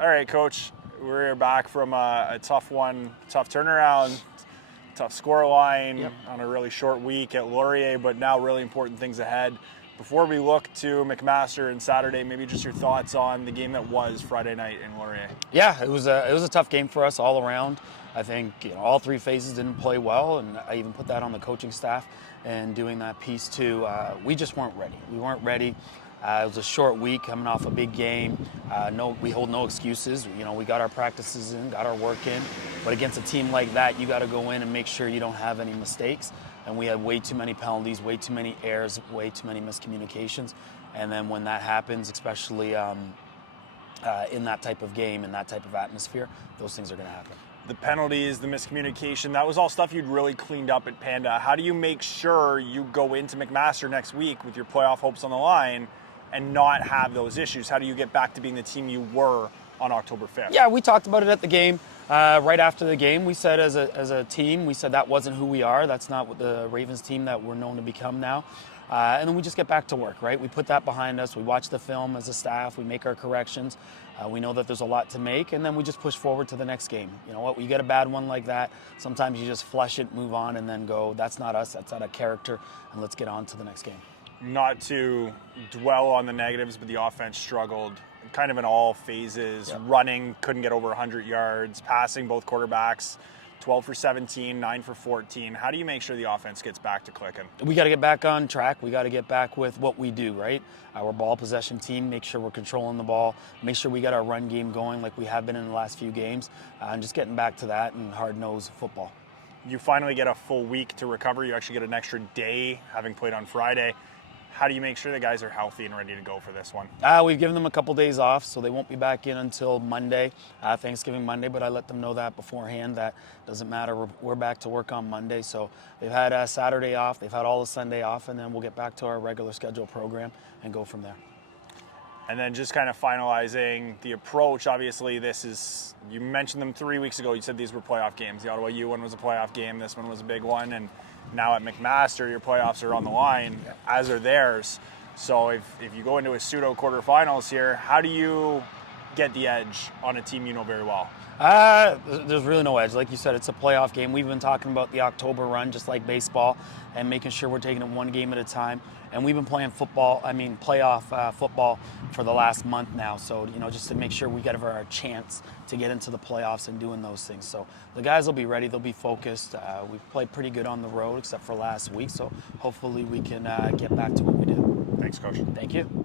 All right, Coach. We're back from a tough one, tough turnaround, tough score line on a really short week at Laurier, but now really important things ahead. Before we look to McMaster and Saturday, maybe just your thoughts on the game that was Friday night in Laurier. Yeah, it was a tough game for us all around. I think all three phases didn't play well, and I even put that on the coaching staff and doing that piece too. We just weren't ready. We weren't ready. It was a short week coming off a big game. We hold no excuses. We got our practices in, got our work in, but against a team like that, you got to go in and make sure you don't have any mistakes. And we had way too many penalties, way too many errors, way too many miscommunications. And then when that happens, especially in that type of game, in that type of atmosphere, those things are going to happen. The penalties, the miscommunication, that was all stuff you'd really cleaned up at Panda. How do you make sure you go into McMaster next week with your playoff hopes on the line and not have those issues? How do you get back to being the team you were on October 5th? Yeah, we talked about it at the game. Right after the game, we said as a team, we said that wasn't who we are. That's not what the Ravens team that we're known to become now. And then we just get back to work, right? We put that behind us. We watch the film as a staff. We make our corrections. We know that there's a lot to make, and then we just push forward to the next game. You know what? You get a bad one like that, sometimes you just flush it, move on, and then go, that's not us, that's not a character, and let's get on to the next game. Not to dwell on the negatives, but the offense struggled kind of in all phases. Yep. Running, couldn't get over 100 yards. Passing, both quarterbacks, 12 for 17, 9 for 14. How do you make sure the offense gets back to clicking? We got to get back on track. We got to get back with what we do, right? Our ball possession team, make sure we're controlling the ball, make sure we got our run game going like we have been in the last few games, and just getting back to that and hard-nosed football. You finally get a full week to recover. You actually get an extra day having played on Friday. How do you make sure the guys are healthy and ready to go for this one? We've given them a couple days off, so they won't be back in until Monday, Thanksgiving Monday, but I let them know that beforehand. That doesn't matter. We're back to work on Monday, so they've had Saturday off, they've had all the Sunday off, and then we'll get back to our regular schedule program and go from there. And then just kind of finalizing the approach, obviously you mentioned them 3 weeks ago, you said these were playoff games. The Ottawa U one was a playoff game, this one was a big one, and now at McMaster, your playoffs are on the line, as are theirs. So if you go into a pseudo quarterfinals here, how do you get the edge on a team you know very well? There's really no edge. Like you said, it's a playoff game. We've been talking about the October run, just like baseball, and making sure we're taking it one game at a time. And we've been playing playoff football for the last month now. So, just to make sure we get our chance to get into the playoffs and doing those things. So the guys will be ready. They'll be focused. We've played pretty good on the road, except for last week. So hopefully we can get back to what we did. Thanks, Coach. Thank you.